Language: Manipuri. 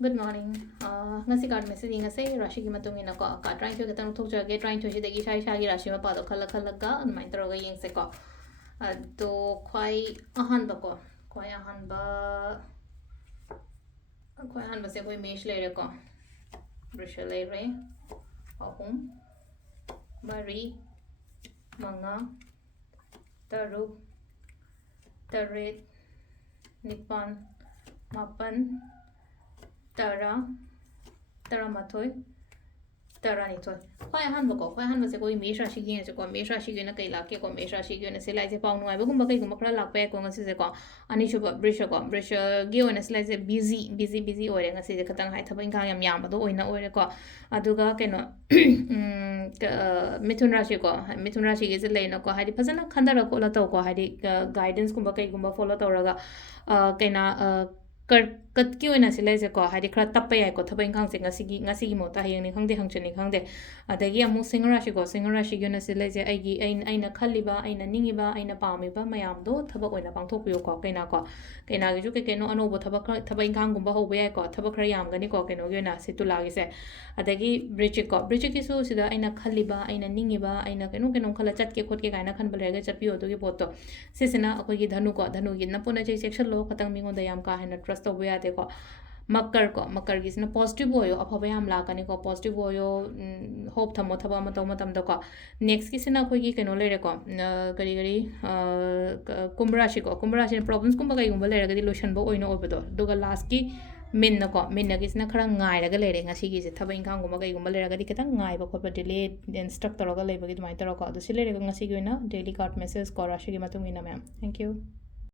Good morning. Ngasi card message ngasi Rashi ki matung ina ko ka trying to get an thok jage trying to shi degi shai shagi Rashi ma pa do khala khala ga an mai tro ga yeng se ko to khwai ahan ba ko khwai ahan ba se koi mesh le re ko brush le re ahum mari manga taruk taret nipan mapan Tara Mathoi Tara Nithoi. Why a handbook? Why hand was a going Mesha Shigin as a commisha Shigina Kailaki, commisha Shigin, a slice of pound, I will make a macra peg on a sisaco, an issue of Brisha, give and a slice of busy, or a city Katang Hitabanka Yamado in a Oreca, Aduga cano Mitun Rashi is a lane of Kohadi Pasana Kandara Kolatoko, had guidance Kumbaka Gumba follow Toraga, Kena. Cut Q in a silese ko, had a crat tapay ko, tapping counting a sigi, Ngasigi mota, hanging hung the hunching hung the Adagi amu singer Rashiko, singer Rashiguna silese, Aina Kaliba, Aina Ningiba, Aina Pamiba, Mayam do, Tabak in a Pantopio cock, Kenako, Kenajuke, no, no, but Tabain Kangumba, Hobeako, Tabakayam, Ganiko, Kenoguna, Situlagise, Adagi, Brichico, Brichikisu, Sida, Aina Kaliba, Aina Ningiba, Aina Kenukan Kalachatke, Kotke, Aina Kanbalaga, Chapio, to Gipoto, Sisina, Okogi Danuko, Danuki, Napona section low, Katang on the Yamka and a trust of where they go. Makar is no positive boy, a Pavayam Lakanico, positive boy, hope Tamotabamatomataco. Next kiss in a quickie can only reco, Garigari, Kumbrashi problems, Kumbaga, Lucian Bo in Obedo, Dogalaski, Minnako, is Nakaranga, a lady, as he is a Tabin Kangumaga, Malagadi, but delayed instructor of a labor with my Taroko, the Silly Ngasigi, daily card messages, Korashi Matumina, ma'am. Thank you.